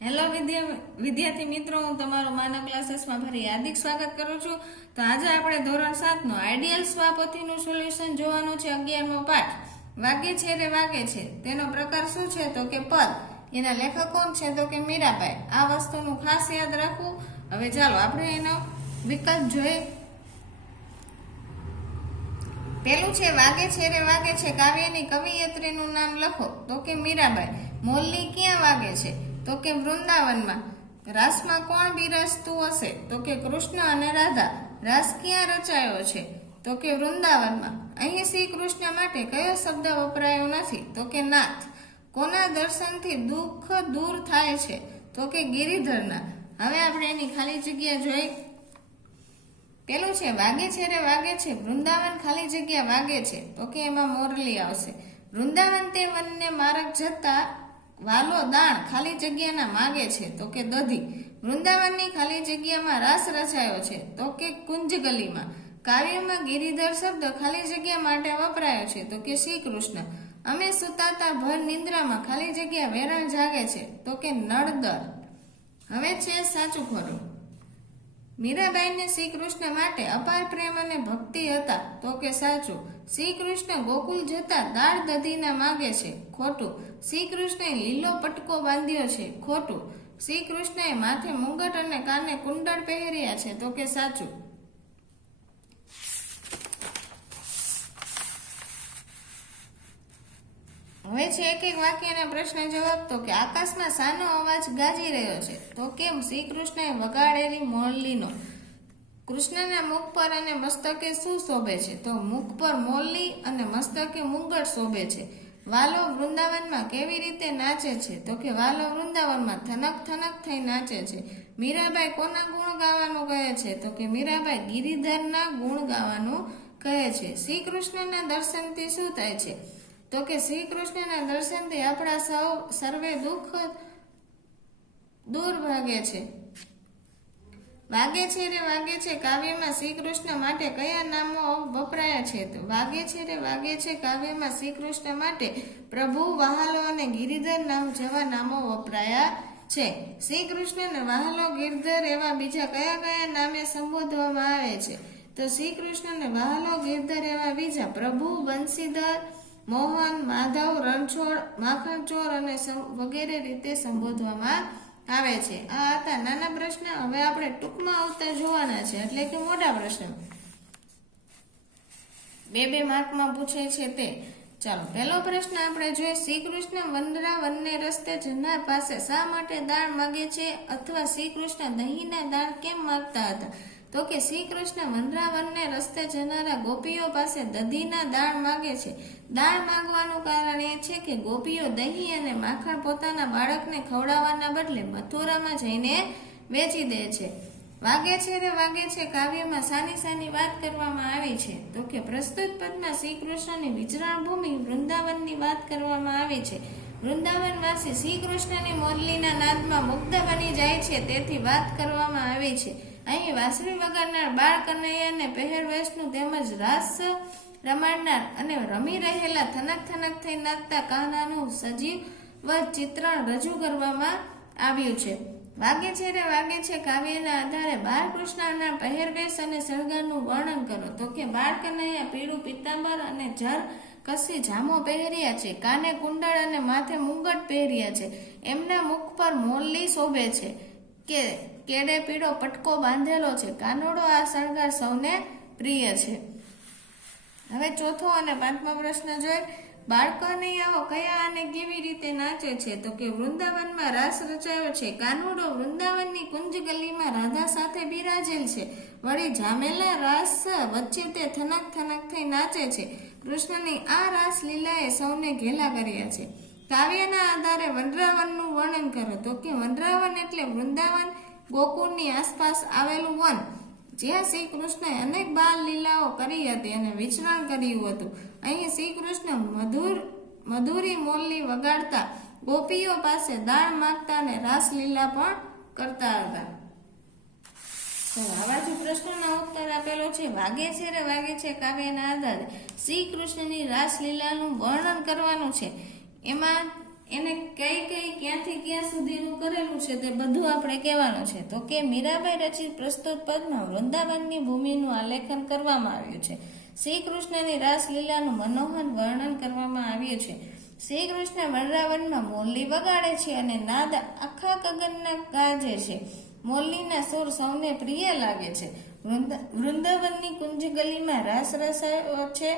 Hello વિદ્યાર્થી મિત્રો, હું તમારું માનવ ક્લાસીસમાં ફરી હાર્દિક સ્વાગત કરું છું. તો આજે આપણે ધોરણ 7 નો આઈડિયલ સ્વાપોથીનું સોલ્યુશન જોવાનું છે. 11મો પાઠ વાગે છે રે વાગે છે. તેનો પ્રકાર શું છે તો કે પદ. એના લેખક કોણ છે તો કે મીરાબાઈ. આ વસ્તુનું ખાસ યાદ રાખવું. હવે ચાલો આપણે એનો વિકલ્પ જોઈએ. પેલું છે વાગે છે રે વાગે છે કાવ્યની કવિયત્રીનું નામ લખો તો કે મીરાબાઈ. મોરલી ક્યાં વાગે છે તો કે વૃંદાવનમાં. રાસમાં કોણ બિરાજતું હશે તો કે કૃષ્ણ અને રાધા. રાસ ક્યાં રચાયો છે તો કે વૃંદાવનમાં. અહીં શ્રી કૃષ્ણ માટે કયો શબ્દ વપરાયો નથી તો કે નાથ. કોના દર્શનથી દુઃખ દૂર થાય છે તો કે ગિરિધરના. હવે આપણે એની ખાલી જગ્યા જોઈ. પેલું છે વાગે છે રે વાગે છે વૃંદાવન ખાલી જગ્યા વાગે છે તો કે એમાં મોરલી આવશે. વૃંદાવન તે વનને માર્ગ જતા વાલો દાણ ખાલી જગ્યાના માગે છે તો કે દધી. વૃંદાવનની ખાલી જગ્યામાં રાસ રચાયો છે તો કે કુંજ ગલીમાં. કાવ્યમાં ગિરિધર શબ્દ ખાલી જગ્યા માટે વપરાયો છે તો કે શ્રી કૃષ્ણ. અમે સુતાતા ભર નિંદ્રામાં ખાલી જગ્યા વેરણ જાગે છે તો કે નળદર. હવે છે સાચું ખોટું. મીરાબાઈને શ્રી કૃષ્ણ માટે અપાર પ્રેમ અને ભક્તિ હતા તો કે સાચું. શ્રી કૃષ્ણ ગોકુલ જતા દાળ દધીના માગે છે ખોટું. શ્રી કૃષ્ણએ લીલો પટકો બાંધ્યો છે ખોટું. શ્રી કૃષ્ણએ માથે મુંગટ અને કાને કુંડળ પહેર્યા છે તો કે સાચું. હવે છે એક એક વાક્યના પ્રશ્ન જવાબ. તો કે આકાશમાં શાનો અવાજ ગાજી રહ્યો છે તો કેમ શ્રી કૃષ્ણએ વગાડેલી મોરલીનો. કૃષ્ણના મુખ પર અને મસ્તકે શું શોભે છે તો મુખ પર મોરલી અને મસ્તકે મુંગટ શોભે છે. વાલો વૃંદાવનમાં કેવી રીતે નાચે છે તો કે વાલો વૃંદાવનમાં થનક થનક થઈ નાચે છે. મીરાબાઈ કોના ગુણ ગાવાનું કહે છે તો કે મીરાબાઈ ગિરિધરના ગુણ ગાવાનું કહે છે. શ્રી કૃષ્ણના દર્શનથી શું થાય છે તો કે શ્રી કૃષ્ણના દર્શનથી આપણા સર્વે દુઃખ દૂર ભાગે છે. વાગે છે રે વાગે છે કાવ્યમાં શ્રી કૃષ્ણ માટે કયા નામો વપરાયા છે તો વાગે છે રે વાગે છે કાવ્યમાં શ્રી કૃષ્ણ માટે પ્રભુ, વહાલો અને ગિરિધર નામ જેવા નામો વપરાયા છે. શ્રી કૃષ્ણને વહાલો, ગિરધર એવા બીજા કયા કયા નામે સંબોધવામાં આવે છે તો શ્રી કૃષ્ણને વહાલો, ગિરધર એવા બીજા પ્રભુ, બંસીધર, મોહન, માધવ, રણછોડ, માખણચોર અને વગેરે રીતે સંબોધવામાં આવે છે. આ હતા નાના પ્રશ્ન. હવે આપણે ટૂંકમાં આવતા જોવાના છે એટલે કે મોટા પ્રશ્ન. બે માર્કમાં પૂછે છે તે. ચાલો પહેલો પ્રશ્ન આપણે જોઈએ. શ્રી કૃષ્ણ વનરાવનને રસ્તે જનાર પાસે શા માટે દાણ માગે છે અથવા શ્રી કૃષ્ણ દહીંના દાણ કેમ માગતા હતા તો કે શ્રી કૃષ્ણ વનરાવનને રસ્તે જનારા ગોપીઓ પાસે દધીના દાણ માગે છે. દાણ માંગવાનું કારણ એ છે કે ગોપીઓ દહીં અને માખણ પોતાના બાળકને ખવડાવવાના બદલે મથુરામાં જઈને વેચી દે છે. વાગે છે રે વાગે છે કાવ્યમાં શાની શાની વાત કરવામાં આવી છે તો કે પ્રસ્તુત પદમાં શ્રી કૃષ્ણની વિચરણ ભૂમિ વૃંદાવનની વાત કરવામાં આવી છે. વૃંદાવનવાસી શ્રી કૃષ્ણની મોરલીના નાદમાં મુગ્ધ બની જાય છે તેથી વાત કરવામાં આવી છે. અહીં વાંસળી વગાડનાર બાળ કનૈયાને પહેરવેશનું તેમજ રાસ રમાડનાર અને રમી રહેલા થનક થનક થઈ નાચતા કાન્હાનું સજીવ ચિત્રણ રજૂ કરવામાં આવ્યું છે. વાગે છે રે વાગે છે કાવ્યના આધારે બાળકૃષ્ણના પહેરવેશ અને શણગારનું વર્ણન કરો તો કે બાળ કનૈયા પીળું પિત્તાંબર અને જર કસી જામો પહેર્યા છે, કાને કુંડળ અને માથે મુંગટ પહેર્યા છે. એમના મુખ પર મોરલી શોભે છે કે કેડે પીળો પટકો બાંધેલો છે. કાનોડો આ શણગાર સૌને પ્રિય છે. હવે ચોથો અને પાંચમો પ્રશ્ન જોઈએ. બાળકનૈયાઓ કયા અને કેવી રીતે નાચે છે તો કે વૃંદાવનમાં રાસ રચાયો છે. કાનુડો વૃંદાવનની કુંજ ગલીમાં રાધા સાથે બિરાજેલ છે. વળી જામેલા રાસ વચ્ચે તે થનક થનક થઈ નાચે છે. કૃષ્ણની આ રાસ લીલાએ સૌને ઘેલા કર્યા છે. કાવ્યના આધારે વનરાવનનું વર્ણન કરો તો કે વનરાવન એટલે વૃંદાવન ગોકુળની આસપાસ આવેલું વન જ્યાં શ્રી કૃષ્ણએ અનેક બાલ લીલાઓ કરી હતી અને વિચરણ કર્યું હતું. અહીં શ્રી કૃષ્ણ મધુરી મોરલી વગાડતા, ગોપીઓ પાસે દાણ માંગતા અને રાસલીલા પણ કરતા હતા. આવા જ પ્રશ્નોના ઉત્તર આપેલો છે. વાગે છે રે વાગે છે કાવ્યના આધારે શ્રી કૃષ્ણની રાસલીલાનું વર્ણન કરવાનું છે. એમાં એને કઈ ક્યાંથી ક્યાં સુધીનું કરેલું છે તે બધું આપણે કહેવાનું છે. તો કે મીરાબાઈ રચિત પ્રસ્તુત પદમાં વૃંદાવનની ભૂમિનું આલેખન કરવામાં આવ્યું છે. શ્રી કૃષ્ણની રાસલીલાનું મનોહર વર્ણન કરવામાં આવ્યું છે. શ્રી કૃષ્ણ વૃંદાવનમાં મોરલી વગાડે છે અને નાદ આખા ગગનના ગાજે છે. મોરલીના સુર સૌને પ્રિય લાગે છે. વૃંદાવનની કુંજ ગલીમાં રાસ રસાયો છે,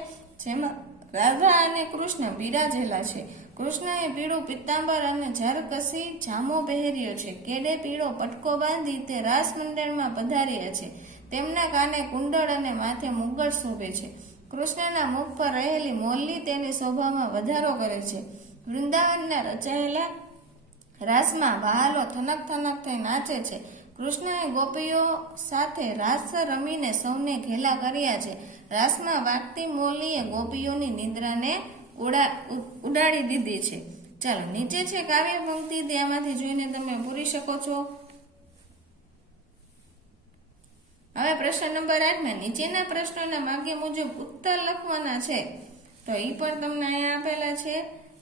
જેમાં રાધા અને કૃષ્ણ બિરાજેલા છે. કૃષ્ણએ પીળું પિત્તાંબર અને ઝરકસી જામો પહેર્યો છે. કેડે પીળો પટકો બાંધી તે રાસ મંડળમાં પધાર્યા છે. તેમના કાને કુંડળ અને માથે મુગટ શોભે છે. કૃષ્ણના મુખ પર રહેલી મોરલી તેની શોભામાં વધારો કરે છે. વૃંદાવનના રચાયેલા રાસમાં વહાલો થનક થનક થઈ નાચે છે. કૃષ્ણએ ગોપીઓ સાથે રાસ રમીને સૌને ઘેલા કર્યા છે. રાસમાં વાગતી મોરલીએ ગોપીઓની નિદ્રાને ઉડાડી દીધી છે. ચાલો, નીચે છે કાવ્ય પંક્તિ, ત્યાંમાંથી જોઈને તમે પૂરી શકો છો. હવે પ્રશ્ન નંબર 8 માં નીચેના પ્રશ્નોના વાક્ય મુજબ ઉત્તર લખવાના છે. તો એ પણ તમને અહીંયા આપેલા છે.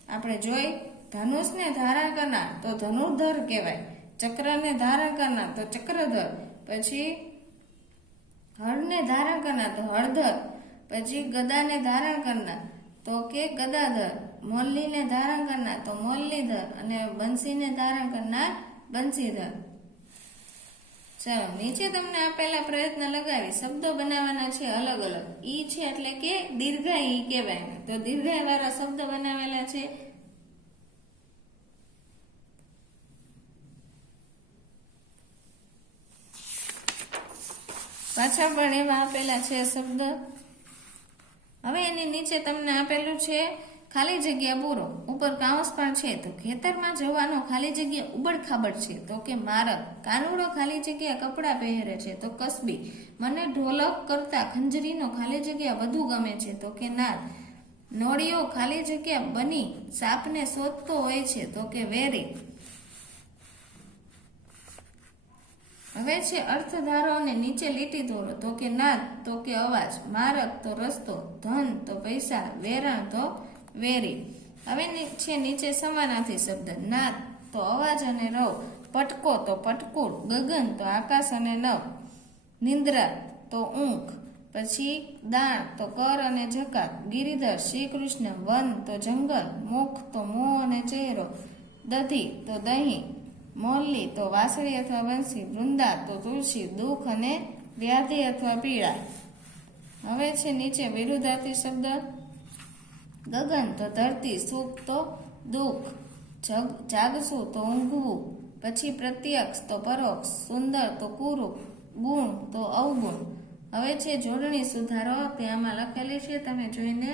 આપણે જોઈ, ધનુષને ધારણ કરનાર તો ધનુર્ધર કહેવાય. ચક્રને ધારણ કરનાર તો ચક્રધર. પછી હળને ધારણ કરનાર તો હળધર. પછી ગદાને ધારણ કરનાર તો કે ગદાધર. મોરલીને ધારણ કરનાર તો મોરલીધર. અને બંસીને ધારણ કરનાર બંસીધર. ચાલો, નીચે તમને આપેલા પ્રયત્ન લગાવી શબ્દો બનાવવાના છે અલગ અલગ. ઈ છે એટલે કે દીર્ઘાઈ ઈ કહેવાય. તો દીર્ઘાઈ વાળા શબ્દ બનાવેલા છે. પાછા પણ એવા આપેલા છે શબ્દ. હવે એની નીચે તમને આપેલું છે ખાલી જગ્યા પૂરો. ઉપર કાઉન્સ પણ છે. તો ખેતરમાં જવાનો ખાલી જગ્યા ઉબડ ખાબડ છે તો કે મારક. કાનુડો ખાલી જગ્યા કપડાં પહેરે છે તો કસબી. મને ઢોલક કરતા ખંજરીનો ખાલી જગ્યા વધુ ગમે છે તો કે નાદ. નોળિયો ખાલી જગ્યા બની સાપને શોધતો હોય છે તો કે વેરી. હવે છે અર્થ ધારો અને નીચે લીટી દોરો. તો કે નાદ તો કે અવાજ, મારક તો રસ્તો, ધન તો પૈસા, વેરણ તો વેરી. હવે છે નીચે સમાનાર્થી શબ્દ. નાદ તો અવાજ અને રવ, પટકો તો પટકુર, ગગન તો આકાશ અને નવ, નિંદ્રા તો ઊંઘ, પછી દાણ તો કર અને જકાત, ગિરિધર શ્રી કૃષ્ણ, વન તો જંગલ, મુખ તો મોં અને ચહેરો, દધી તો દહીં, મોરલી તો વાંસળી અથવા બંસી, વૃંદા તો તુલસી, દુઃખ અને વ્યાધિ અથવા પીડા. હવે છે નીચે વિરુદ્ધાર્થી શબ્દ. ગગન તો ધરતી, સુખ તો દુઃખ, જાગશું તો ઊંઘવું, પછી પ્રત્યક્ષ તો પરોક્ષ, સુંદર તો કુરૂપ, ગુણ તો અવગુણ. હવે છે જોડણી સુધારો. તેમાં લખેલી છે, તમે જોઈને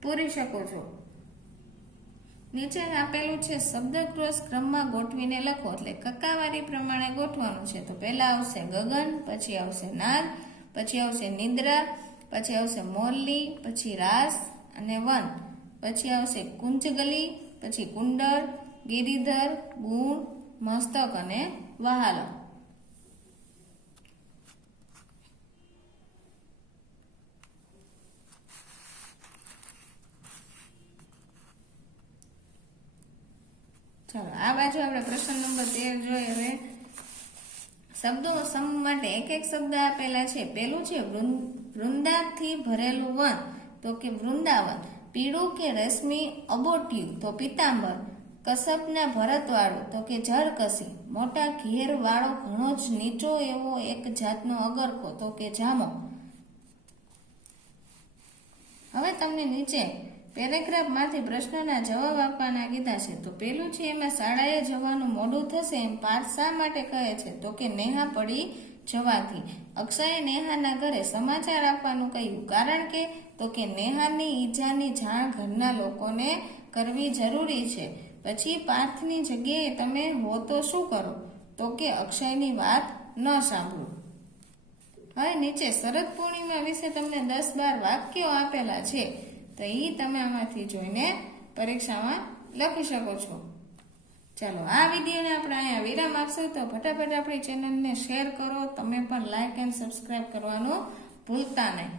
પૂરી શકો છો. નીચે આપેલું છે શબ્દક્રોશ ક્રમમાં ગોઠવીને લખો. એટલે કક્કાવારી પ્રમાણે ગોઠવાનું છે. તો પહેલા આવશે ગગન, પછી આવશે નાદ, પછી આવશે નિદ્રા, પછી આવશે મોરલી, પછી રાસ અને વન, પછી આવશે કુંજગલી, પછી કુંડળ, ગિરિધર, ગુણ, મસ્તક અને વહાલો. ચાલો, આ બાજુ આપણે પ્રશ્ન નંબર 13 જોઈએ. હવે શબ્દો સમ માટે એક એક શબ્દ આપેલા છે. પેલું છે વૃંદાથી ભરેલું વન તો કે વૃંદાવન. પીળું કે રેશમી અબોટિયું તો પિતાંબર. કસબના ભરતવાળું તો કે ઝરકસી. મોટા ઘેર વાળો ઘણો જ નીચો એવો એક જાતનો અગરખો તો કે જામો. હવે તમને નીચે પેરેગ્રાફમાંથી પ્રશ્નના જવાબ આપવાના કીધા છે. તો પેલું છે એમાં શાળાએ જવાનું મોડું થશે એમ પાર્થ શા માટે કહે છે તો કે નેહા પડી જવાથી. અક્ષયે નેહાના ઘરે સમાચાર આપવાનું કહ્યું કારણ કે તો કે નેહાની ઈજાની જાણ ઘરના લોકોને કરવી જરૂરી છે. પછી પાર્થની જગ્યાએ તમે હો તો શું કરો તો કે અક્ષયની વાત ન સાંભળો. હવે નીચે શરદ પૂર્ણિમા વિશે તમને 10-12 વાક્યો આપેલા છે. તો એ તમે આમાંથી જોઈને પરીક્ષામાં લખી શકો છો. ચાલો, આ વિડીયોને આપણે અહીંયા વિરામ આપશું. તો ફટાફટ આપણી ચેનલને શેર કરો. તમે પણ લાઈક એન્ડ સબસ્ક્રાઈબ કરવાનું ભૂલતા નહીં.